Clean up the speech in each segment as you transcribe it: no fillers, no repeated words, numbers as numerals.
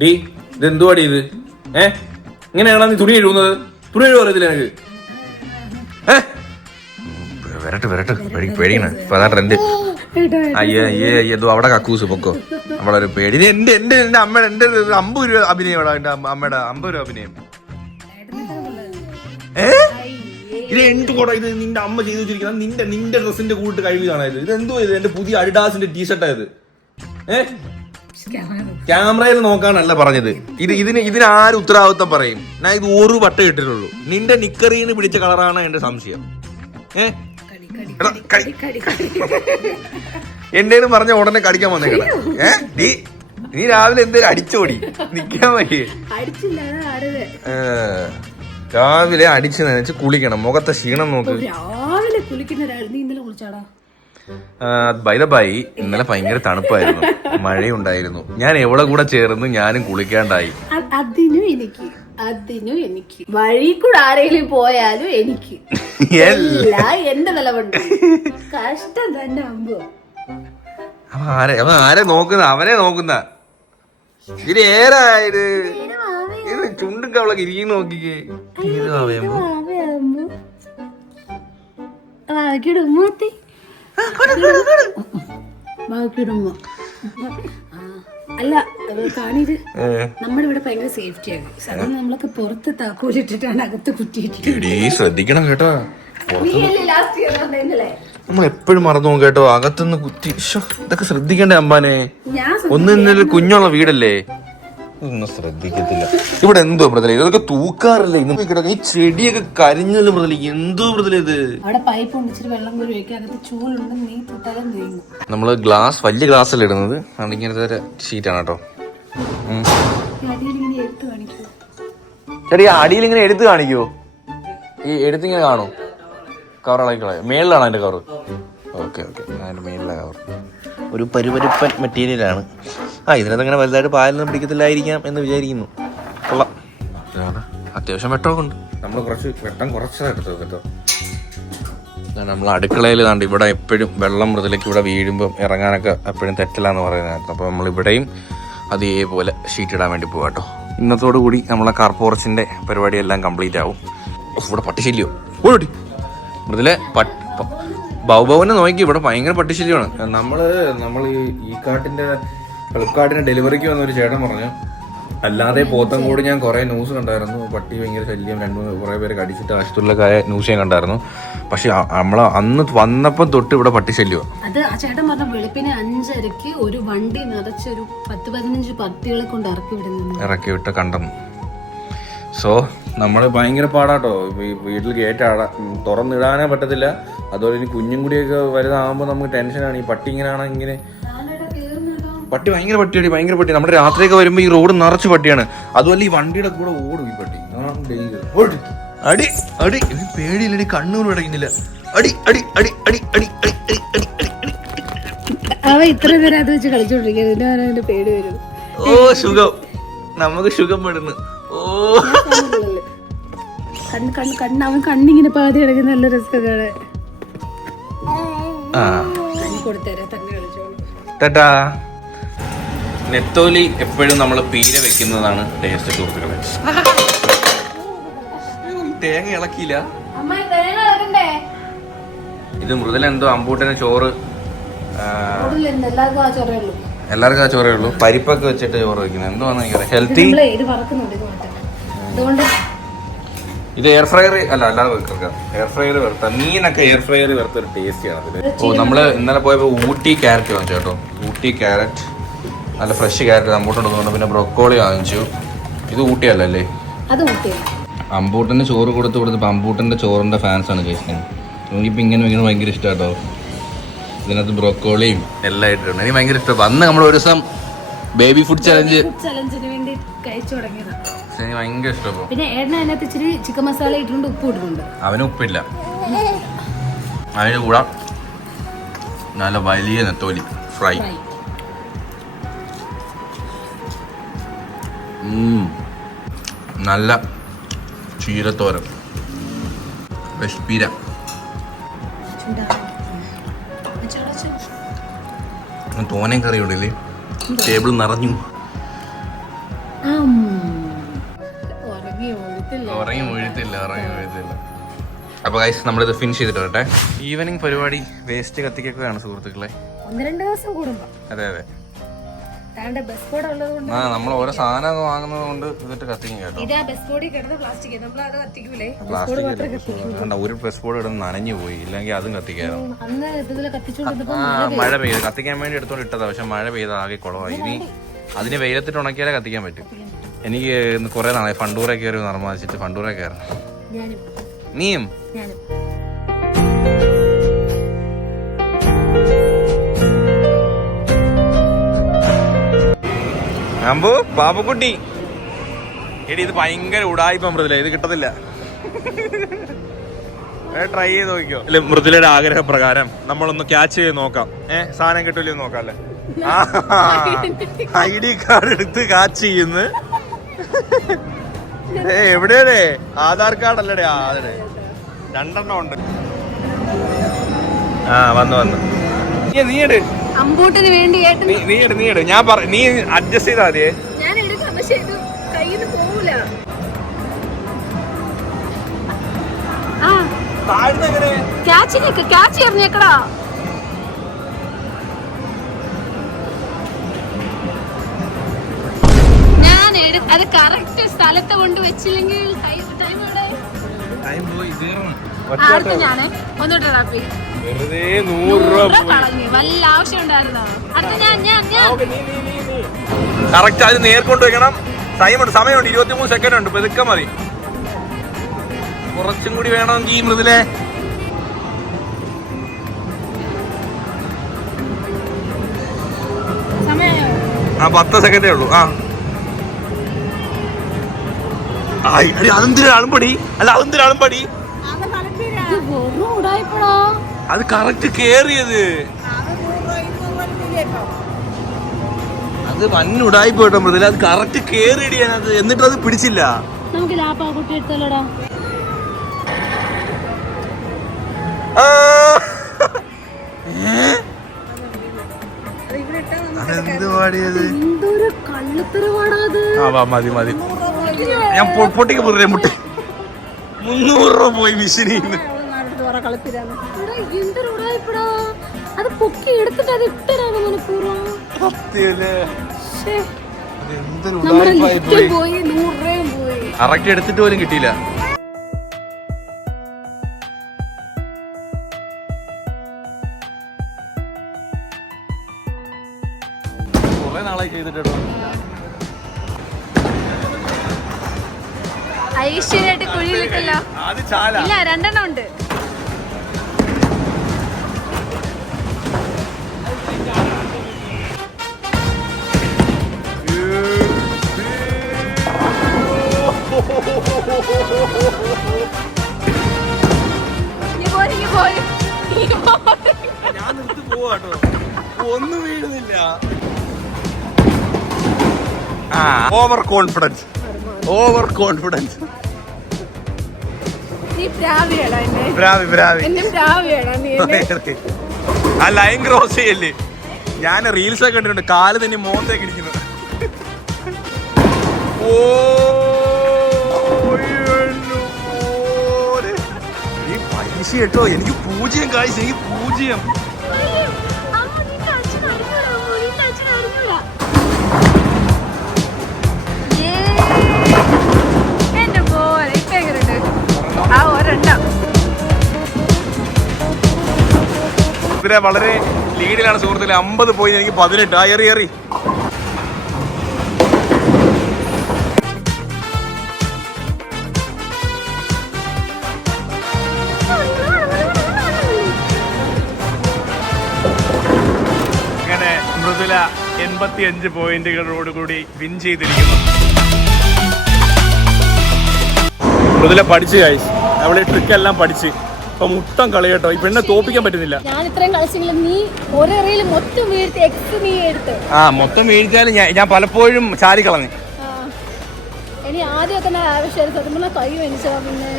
D ഇത് എന്തുവാടി ഇത്? ഇങ്ങനെയാണോ നീ തുണി എഴുതുന്നത്? തുണി എഴുതുക അറിയത്തില്ല എനിക്ക്. വരട്ടെ പേടിക്കണ ഇപ്പൊ അതാ ട്രെൻഡ്. അയ്യോ അവിടെ കക്കൂസ് പൊക്കോ. അവിടെ ഒരു പേടി. എന്റെ അമ്മയുടെ എന്റെ 50 രൂപ അഭിനയം. എന്റെ അമ്മയുടെ 50 രൂപ അഭിനയം. ഇത് എന്തുകൂടാ ഇത്? നിന്റെ അമ്മ ചെയ്ത് വെച്ചിരിക്കുന്ന നിന്റെ ഡ്രസ്സിന്റെ കൂട്ട് കഴുകുകയാണ് ഇത്. ഇത് എന്തോ ഇത്? എന്റെ പുതിയ അഡിഡാസിന്റെ ടീഷർട്ടായത്. ക്യാമറയിൽ നോക്കാനല്ല പറഞ്ഞത്. ഇതിന് ആര് ഉത്തരവാദിത്വം പറയും? ഞാൻ ഇത് ഒരു വട്ടം ഇട്ടിട്ടുള്ളൂ. നിന്റെ നിക്കറീന്ന് പിടിച്ച കളറാണ് എന്റെ സംശയം. എന്റെ പറഞ്ഞ ഉടനെ കടിക്കാൻ വന്നേക്കണം. നീ രാവിലെ എന്തേലും അടിച്ചോടി നിക്കാൻ പറ്റിയേ? രാവിലെ അടിച്ച് നനച്ച് കുളിക്കണം. മുഖത്തെ ക്ഷീണം നോക്ക്. ബൈ ദ ബൈ, ഇന്നലെ ഭയങ്കര തണുപ്പായിരുന്നു, മഴയുണ്ടായിരുന്നു. ഞാൻ എവിടെ കൂടെ ചേർന്ന് ഞാനും കുളിക്കാണ്ടായി. അതിനും എനിക്ക് വഴി കൂടെ ആരെങ്കിലും പോയാലും എനിക്ക് എന്റെ നിലവുണ്ട്. കഷ്ടം തന്നെ അമ്പോ. അവൻ ആരെ നോക്കുന്ന? അവനെ നോക്കുന്ന. ഇത് ഏറായത് ഇത് ചുണ്ടും കവളൊക്കെ ഇരിക്കും. നോക്കിക്കേ അല്ല കാണിത്. നമ്മുടെ ഇവിടെ ഭയങ്കര സേഫ്റ്റിയാണ്. സാധാരണ നമ്മളൊക്കെ പുറത്ത് താക്കോലിട്ടിട്ടാണ് അകത്ത് കുറ്റിയിട്ടിട്ട്. ശ്രദ്ധിക്കണം കേട്ടോ. നമ്മൾ എപ്പോഴും മറന്നു പോകും കേട്ടോ. അകത്തുനിന്ന് കുറ്റി. ഇതൊക്കെ ശ്രദ്ധിക്കണ്ടേ അമ്പാനെ? ഒന്ന് ഇന്നലെ കുഞ്ഞുള്ള വീടല്ലേ, ഒന്നും ശ്രദ്ധിക്കത്തില്ല. ഇവിടെ എന്തോ ബ്രദലേ ഇതൊക്കെ തൂക്കാറില്ലേ? ഇന്ന് കിടക്ക ഈ ചെടിയൊക്കെ കരിഞ്ഞല്ലോ ബ്രദലേ. എന്തോ ബ്രദലേ ഇത്? നമ്മള് ഗ്ലാസ്, വലിയ ഗ്ലാസ് അല്ലേ ഇടുന്നത്. അതുകൊണ്ട് ഇങ്ങനത്തെ ഷീറ്റാണ് കേട്ടോ. ചെറിയ അടിയിൽ ഇങ്ങനെ എടുത്ത് കാണിക്കോ? ഈ എടുത്തിങ്ങനെ കാണോ? കവർ ഇളക്കിക്കളയോ? മേളിലാണോ അതിന്റെ കവർ? ഓക്കെ അതിന്റെ മേളിലെ കവർ ഒരു പരുപരുപ്പൻ മെറ്റീരിയലാണ്. ഇതിനകത്ത് അങ്ങനെ വലുതായിട്ട് പാലൊന്നും പിടിക്കത്തില്ലായിരിക്കാം എന്ന് വിചാരിക്കുന്നു. കൊള്ളാം. അത്യാവശ്യം വെട്ടമൊക്കെ ഉണ്ട്. നമ്മൾ വെട്ടം കുറച്ചെടുത്തത് കേട്ടോ. നമ്മൾ അടുക്കളയിൽ കണ്ട് ഇവിടെ എപ്പോഴും വെള്ളം മൃദുലേക്ക് ഇവിടെ വീഴുമ്പോൾ ഇറങ്ങാനൊക്കെ എപ്പോഴും തെറ്റില്ലാന്ന് പറയുന്നത്. അപ്പോൾ നമ്മളിവിടെയും അതേപോലെ ഷീറ്റ് ഇടാൻ വേണ്ടി പോകാം കേട്ടോ. ഇന്നത്തോടു കൂടി നമ്മളെ കാർ പോർച്ചിന്റെ പരിപാടിയെല്ലാം കംപ്ലീറ്റ് ആവും. ഇവിടെ പട്ടിശല്യോ ഓടി മൃദുലെ ബൗബൗവിനെ നോക്കി. ഇവിടെ ഭയങ്കര പട്ടിശല്യമാണ്. നമ്മൾ ഈ കാട്ടിന്റെ ഫ്ലിപ്കാർട്ടിന്റെ ഡെലിവറിക്ക് വന്ന ഒരു ചേട്ടൻ പറഞ്ഞു, അല്ലാതെ പോത്തങ്കോട് ഞാൻ കുറെ ന്യൂസ് കണ്ടായിരുന്നു. പട്ടി ഭയങ്കര ശല്യം, കുറെ പേര് കടിച്ചിട്ട് ആശുപത്രിയിലൊക്കെ ആയ ന്യൂസ് ഞാൻ കണ്ടായിരുന്നു. പക്ഷെ നമ്മള് അന്ന് വന്നപ്പം തൊട്ട് ഇവിടെ പട്ടി ശല്യമാണ്. അത് ആ ചേട്ടൻ പറഞ്ഞ വെളുപ്പിന് 5:30 ഒരു വണ്ടി നിറച്ചൊരു 10-15 പട്ടികളെ കൊണ്ട് ഇറക്കി വിട്ട കണ്ടെന്നു. സോ നമ്മള് ഭയങ്കര പാടാട്ടോ. വീട്ടിൽ ഗേറ്റ് തുറന്നിടാനേ പറ്റത്തില്ല. അതുപോലെ ഇനി കുഞ്ഞും കൂടിയൊക്കെ വലുതാകുമ്പോൾ നമുക്ക് ടെൻഷനാണ്. ഈ പട്ടി ഇങ്ങനെയാണ്. ഇങ്ങനെ പട്ടി ഭയങ്കര പട്ടി. നമ്മുടെ രാത്രിയൊക്കെ വരുമ്പോ ഈ റോഡ് നിറച്ച് പട്ടിയാണ്. അതുപോലെ ഈ വണ്ടിയുടെ കൂടെ ഓടും ഈ പട്ടി. അടി അടി പേടിയില്ലടി, കണ്ണൂർ അടയ്ക്കുന്നില്ല. അടി അടി അടി അടി അടി അടി അടി അടി അടി. അവ ഇത്ര നേരം അത് വെച്ച് കളിച്ചോണ്ടിരിക്കുന്നത് പേടി വരും. ഓ സുഖം, നമുക്ക് സുഖം പെടുന്നു. ഓ അവൻ കണ്ണിങ്ങനെ പാതി കിടക്കുന്ന നല്ല രസം കാണാൻ. കൊടുത്തേരാ തന്നെ കളിച്ചോളൂ. നെത്തോലി എപ്പോഴും നമ്മൾ പീര വെക്കുന്നതാണ് ടേസ്റ്റ് സുഹൃത്തുക്കളെ. തേങ്ങ ഇളക്കിയില്ല. ഇത് മൃദുല എന്തോ അമ്പൂട്ടന് ചോറ്, എല്ലാവർക്കും ആ ചോറേ ഉള്ളൂ. പരിപ്പൊക്കെ വെച്ചിട്ട് ചോറ് വെക്കുന്നത് എന്തോന്ന് ഹെൽത്തി. ഇത് എയർ ഫ്രയർ അല്ല, അല്ലാതെ വെക്കാം. എയർ ഫ്രയർ വെറുത്ത മീനൊക്കെ എയർ ഫ്രയർ വെറുത്തൊരു ടേസ്റ്റിയാണ് അതില്. ഓ നമ്മള് ഇന്നലെ പോയപ്പോ ഊട്ടി ക്യാരറ്റ് വാങ്ങിച്ചു കേട്ടോ. ഊട്ടി ക്യാരറ്റ് നല്ല ഫ്രഷ് ക്യാരറ്റ് അമ്പൂട്ടുണ്ടെന്നുണ്ട്. പിന്നെ ബ്രൊക്കോളി വാങ്ങിച്ചു. ഇത് ഊട്ടിയല്ലേ? അമ്പൂട്ടന് ചോറ് കൊടുത്തപ്പോ അമ്പൂട്ടന്റെ ചോറിന്റെ ഫാൻസ് ആണ് കഴിക്കുന്നത്. എനിക്കിപ്പോ ഇങ്ങനെ ഭയങ്കര ഇഷ്ടമാട്ടോ. ഇതിനകത്ത് ബ്രൊക്കോളിയും എല്ലാം ഇട്ടിട്ടുണ്ട്. എനിക്ക് ഭയങ്കര ഇഷ്ടം. അന്ന് നമ്മൾ ഒരു ദിവസം ബേബി ഫുഡ് ചലഞ്ചിന് വേണ്ടി കഴിച്ചു തുടങ്ങിയതാണ്. എനിക്ക് ഭയങ്കര ഇഷ്ടമാണ്. പിന്നെ അതിനകത്ത് ഇച്ചിരി ചിക്കൻ മസാല ഇട്ടുണ്ട്, ഉപ്പ് ഇട്ടിട്ടുണ്ട്. അവന് ഉപ്പില്ല. അതിന് കൂടെ നല്ല വലിയ നെത്തോലി ഫ്രൈ. നല്ല ചീരത്തോരൻ, വെഷ്പീര. തോനയും കറി ഉണ്ടല്ലേ? ടേബിൾ നിറഞ്ഞു. ഉറങ്ങി വീഴത്തില്ല. അപ്പൊ ഗൈസ് നമ്മളിത് ഫിനിഷ് ചെയ്തിട്ട് വരട്ടെ. ഈവനിങ് പരിപാടി വേസ്റ്റ് കത്തിക്കുകയാണ് സുഹൃത്തുക്കളെ. 1-2 ദിവസം കൂടുമ്പോ. അതെ ബസ് കോഡ് ഉള്ളത് കൊണ്ട് നമ്മൾ ഓരോ സാധനം വാങ്ങുന്നത് കൊണ്ട് ഇതിട്ട് കത്തിക്കും കേട്ടോ. പ്ലാസ്റ്റിക് ഒരു ബസ് ബോർഡ് ഇടുന്ന നനഞ്ഞു പോയി, ഇല്ലെങ്കിൽ അതും കത്തിക്കായിരുന്നു. മഴ പെയ്ത് കത്തിക്കാൻ വേണ്ടി എടുത്തോണ്ട് ഇട്ടതാ, പക്ഷെ മഴ പെയ്ത് ആകെ കുളമായി. ഇനി അതിന് വെയിലത്തിട്ട് ഉണക്കിയാലേ കത്തിക്കാൻ പറ്റും. എനിക്ക് കുറെ നാളെ ഫണ്ടൂറെ കയറി നിർമ്മാനിച്ചിട്ട് ഫണ്ടൂറെ കയറണം. നീയും അമ്പു പാപ്പക്കുട്ടി എടി ഇത് ഭയങ്കര ഉടായിപ്പ മൃദുല, ഇത് കിട്ടത്തില്ല. ട്രൈ ചെയ്ത് നോക്കിയോ. അല്ലെ മൃദുലയുടെ ആഗ്രഹപ്രകാരം നമ്മളൊന്ന് ക്യാച്ച് ചെയ്ത് നോക്കാം. സാധനം കിട്ടൂല്ലോ നോക്കാം അല്ലേ. ID കാർഡ് എടുത്ത് ക്യാച്ച് ചെയ്യുന്നു. എവിടെയാടേ ആധാർ കാർഡ് അല്ലടേ. അതെ 2 ഉണ്ട്. വന്നു നീ എടു. അമ്പൂട്ടിന് വേണ്ടി നീ എടു. ഞാൻ നീ അഡ്ജസ്റ്റ് ചെയ്താ മതിയേ. ഞാൻ എടുക്കാം, പക്ഷെ ഇത് കയ്യിൽ പോവൂല. ക്യാച്ച് എറിഞ്ഞേക്കടാ. ഞാൻ അത് കറക്റ്റ് സ്ഥലത്ത് കൊണ്ട് വെച്ചില്ലെങ്കിൽ അടുത്ത ഞാന് ഒന്നുകൂടെ റാപ്പി. വെറുതെ 100 രൂപ കളഞ്ഞു. വല്ല ആവശ്യം ഉണ്ടായിരുന്നോ? അടുത്ത ഞാൻ കറക്റ്റ് അത് നേർക്കൊണ്ട് വെക്കണം. സമയമുണ്ട് 23 സെക്കൻഡ് ഉണ്ട്. പെതുക്കെ മതി. കുറച്ചും കൂടി വേണമെങ്കിൽ ഈ മൃദുലേ. സമയോ? 10 സെക്കൻഡേ ഉള്ളൂ. അതെന്തിനാളും പടി അല്ല, അതെന്തിനാളും പടി. അത് കറക്റ്റ് കേറിയത്. അത് വന്നുടായി പോയിട്ടോ മൃദുല. അത് കറക്റ്റ് കേറിയിടിയാനത്, എന്നിട്ട് അത് പിടിച്ചില്ല. നമുക്ക് ലാപ്പാ കുട്ടി എടുത്തല്ലോടാ. അതെന്ത് പാടിയത്? എന്തൊരു കള്ളത്തരവാടാത്. മതി ഞാൻ പൊട്ടിക്ക് പോയി മുട്ടി. 300 രൂപ പോയി മിഷീനിന്ന്. അത് പൊക്കി എടുത്തിട്ട് അത് ഇട്ടരാണ് മനഃപൂർവ്വം. പോയി 100 രൂപയും പോയി. കറക്റ്റ് എടുത്തിട്ട് പോലും കിട്ടിയില്ല. കുറെ നാളായി ചെയ്തിട്ടോ. ഐശ്വര്യായിട്ട് കുഴിയിലിട്ടല്ലോ. ഇല്ല 2 ഉണ്ട്. ഞാൻ നിർത്തി പോവാട്ടോ, ഒന്നും വീഴുന്നില്ല. Over confidence. ആ ലൈൻ ക്രോസ് ചെയ്യല്ലേ. ഞാൻ റീൽസ് ഒക്കെ കണ്ടിട്ടുണ്ട്, കാല് തന്നെ മോന്തേക്ക് ഇരിക്കുന്നത്. പൈസ കേട്ടോ, എനിക്ക് 0 കാഴ്ച, എനിക്ക് 0. ഇതിനെ വളരെ ലീഡിലാണ് സുഹൃത്തുക്കളെ. 50 പോയി, എനിക്ക് 18. എറി. അങ്ങനെ മൃദുല 85 പോയിന്റുകളോടുകൂടി വിൻ ചെയ്തിരിക്കുന്നു. മൃദുല പഠിച്ചു ഗൈസ്, അവളെ ട്രിക്ക് എല്ലാം പഠിച്ച് ഇപ്പൊ മുട്ടം കളി കേട്ടോ. ഈ പെണ്ണെ തോപ്പിക്കാൻ പറ്റുന്നില്ല. ഞാൻ ഇത്രയും കളിച്ചെങ്കിലും നീ ഒരേറിയിൽ മൊത്തം വീഴ്ത്തി എക്സ് നീ എടുത്ത്. മൊത്തം വീഴ്ത്തിയാലും ഞാൻ പലപ്പോഴും ചാരി കളഞ്ഞു. ഇനി ആദ്യമൊക്കെ ആവശ്യമായിരുന്നു കൈ വലിച്ചോ. പിന്നെ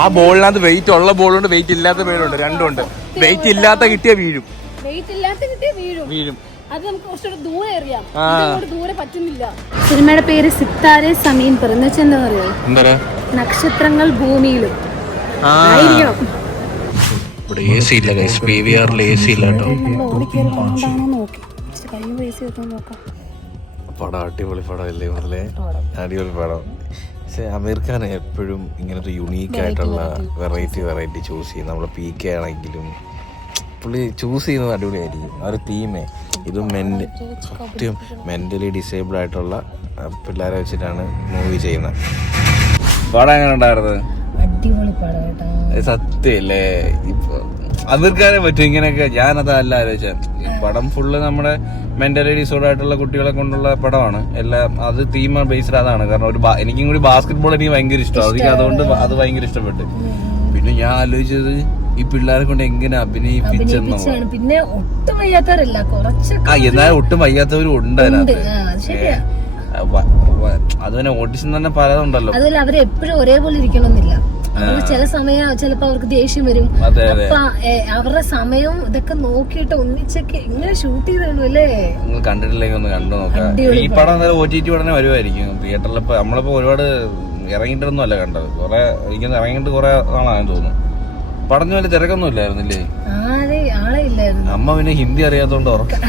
ആ ബോളിനകത്ത് വെയിറ്റ് ഉള്ള ബോളുണ്ട്, വെയിറ്റ് ഇല്ലാത്ത ബോളുണ്ട്, രണ്ടും ഉണ്ട്. വെയിറ്റ് ഇല്ലാത്ത കിട്ടിയ വീഴും. അത് നമുക്ക് കുറച്ചുകൂടെ ദൂരെ അറിയാം, ദൂരെ പറ്റുന്നില്ല. സിനിമയുടെ പേര് സിത്താരെ സമീൻ പറ എന്ന് വെച്ചാൽ എന്താ പറയുക, നക്ഷത്രങ്ങൾ ഭൂമിയിലും ആയിരിക്കണം. ഇവിടെ AC ഇല്ല ഗൈസ്, PVRൽ AC ഇല്ല കേട്ടോ. പടം അടിപൊളി പടമല്ലേ പറഞ്ഞേ, അടിപൊളി പടം. പക്ഷെ അമീർ ഖാൻ എപ്പോഴും ഇങ്ങനത്തെ യുണീക്ക് ആയിട്ടുള്ള വെറൈറ്റി ചൂസ് ചെയ്യും. നമ്മളെ PK ആണെങ്കിലും പുള്ളി ചൂസ് ചെയ്യുന്നത് അടിപൊളിയായിരിക്കും. ആ ഒരു തീമേ ഇത് സത്യം മെന്റലി ഡിസേബിൾഡ് ആയിട്ടുള്ള പിള്ളേരെ വെച്ചിട്ടാണ് മൂവി ചെയ്യുന്നത്. പടം എങ്ങനെ ഉണ്ടായിരുന്നത്? അടിപൊളി പടം കേട്ടോ, സത്യല്ലേ. ഇപ്പൊ അമീർ ഖാനെ പറ്റും ഇങ്ങനെയൊക്കെ, ഞാനതല്ല ആലോചിച്ചാൽ. പടം ഫുള്ള് നമ്മുടെ മെന്റലി ഡിസോർഡർ ആയിട്ടുള്ള കുട്ടികളെ കൊണ്ടുള്ള പടമാണ് എല്ലാം. അത് തീം ബേസ്ഡ് അതാണ്. കാരണം എനിക്കും കൂടി ബാസ്കറ്റ് ബോൾ എനിക്ക് ഭയങ്കര ഇഷ്ടമാണ്. എനിക്ക് അതുകൊണ്ട് അത് ഭയങ്കര ഇഷ്ടപ്പെട്ടു. പിന്നെ ഞാൻ ആലോചിച്ചത് ഈ പിള്ളേരെ കൊണ്ട് എങ്ങനെ അഭിനയിപ്പിച്ചെന്നോ. പിന്നെ ഒട്ടും വയ്യാത്തവരല്ല, എന്നാലും ഒട്ടും വയ്യാത്തവരും ഉണ്ട് അതിനകത്ത്. അത് തന്നെ ഓഡിഷൻ തന്നെ പലതുണ്ടല്ലോ. അതുപോലെ അവര് എപ്പോഴും ഒരേപോലെ ഇരിക്കണമെന്നില്ല. ചില സമയം ചിലപ്പോ അവർക്ക് ദേഷ്യം വരും. അപ്പൊ അവരുടെ സമയവും ഇതൊക്കെ നോക്കിയിട്ട് ഒന്നിച്ചൊക്കെ എങ്ങനെ ഷൂട്ട് ചെയ്തോളൂ അല്ലേ. നിങ്ങൾ കണ്ടിട്ടില്ലെങ്കിൽ ഒന്ന് കണ്ടു നോക്കാം. ഈ പടം OTT ഉടനെ വരുമായിരിക്കും. തിയേറ്ററിൽ ഇപ്പൊ നമ്മളിപ്പോ ഒരുപാട് ഇറങ്ങിയിട്ടൊന്നും അല്ല കണ്ടത്, കുറെ എനിക്ക് ഇറങ്ങിയിട്ട് കുറെ നാളാണെന്ന് തോന്നുന്നു. പടഞ്ഞ പോലെ തിരക്കൊന്നും ഇല്ലായിരുന്നില്ലേ? അമ്മ പിന്നെ ഹിന്ദി അറിയാത്തോണ്ട് ഉറക്കം.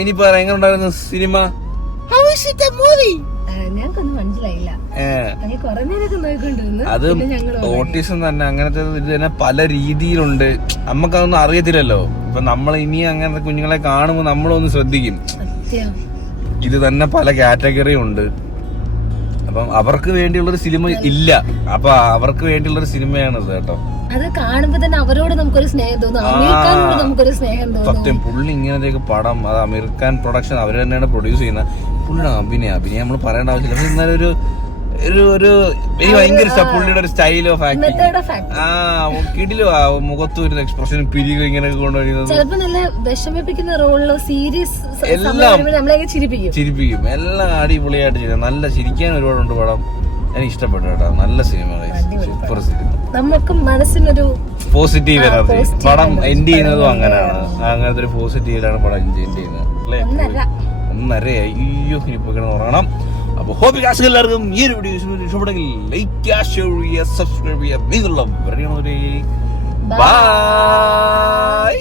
ഇനിയിപ്പോ എങ്ങനെ ഉണ്ടായിരുന്നു സിനിമ? അത് ഓട്ടിസം തന്നെ അങ്ങനത്തെ ഇത് തന്നെ പല രീതിയിലുണ്ട്. നമുക്കതൊന്നും അറിയത്തില്ലല്ലോ. ഇപ്പൊ നമ്മൾ ഇനി അങ്ങനത്തെ കുഞ്ഞുങ്ങളെ കാണുമ്പോ നമ്മളൊന്ന് ശ്രദ്ധിക്കും. ഇത് തന്നെ പല കാറ്റഗറി ഉണ്ട്. അപ്പം അവർക്ക് വേണ്ടിയുള്ളൊരു സിനിമ ഇല്ല. അപ്പൊ അവർക്ക് വേണ്ടിയുള്ളൊരു സിനിമയാണ് ഇത് കേട്ടോ. അത് കാണുമ്പോ തന്നെ അവരോട് നമുക്കൊരു സ്നേഹം തോന്നും, അമീർഖാനോട് നമുക്കൊരു സ്നേഹം തോന്നും. സത്യം, പുള്ളി ഇങ്ങനത്തെയൊക്കെ പടം, അത് അമീർ ഖാൻ പ്രൊഡക്ഷൻ അവർ തന്നെയാണ് പ്രൊഡ്യൂസ് ചെയ്യുന്നത്. പുള്ളിയുടെ അഭിനയം നമ്മൾ പറയേണ്ട ആവശ്യമില്ല. പക്ഷെ എന്നാലും ഒരു എനിക്ക് ഭയങ്കര ഇഷ്ടം പുള്ളിയുടെ ഒരു സ്റ്റൈൽ ഓഫ് ആക്ടിങ്. കിടിലും മുഖത്തും ഒരു എക്സ്പ്രഷൻ പിരിക ഇങ്ങനെയൊക്കെ കൊണ്ടുവരുന്നത്. ചിലപ്പോ നല്ല വിഷമിപ്പിക്കുന്ന റോളിലോ സീരിയസ് എല്ലാം ചിരിപ്പിക്കും. എല്ലാം അടിപൊളിയായിട്ട് ചെയ്യും. നല്ല ചിരിക്കാൻ ഒരുപാടുണ്ട് പടം. എനിക്ക് ഇഷ്ടപ്പെട്ടു കേട്ടോ. നല്ല സിനിമ, സൂപ്പർ സിനിമ. നമുക്ക് മനസ്സിനൊരു പോസിറ്റീവ് എനർജി. പടം എൻഡ് ചെയ്യുന്നതും അങ്ങനെയാണ്. അങ്ങനത്തെ ഒരു പോസിറ്റീവിലാണ് പടം എൻഡ് ചെയ്യുന്നത്. 1:30 അയ്യോ ഇനിയിപ്പോ ഉറങ്ങണം. അപ്പൊ ഹോപ്പ് എല്ലാവർക്കും ഈ ഒരു വീഡിയോ ഇഷ്ടപ്പെട്ടെങ്കിൽ ലൈക്ക് ചെയ്യുക, ഷെയർ ചെയ്യുക, സബ്സ്ക്രൈബ് ചെയ്യുക. നിങ്ങളുടെ ബൈ.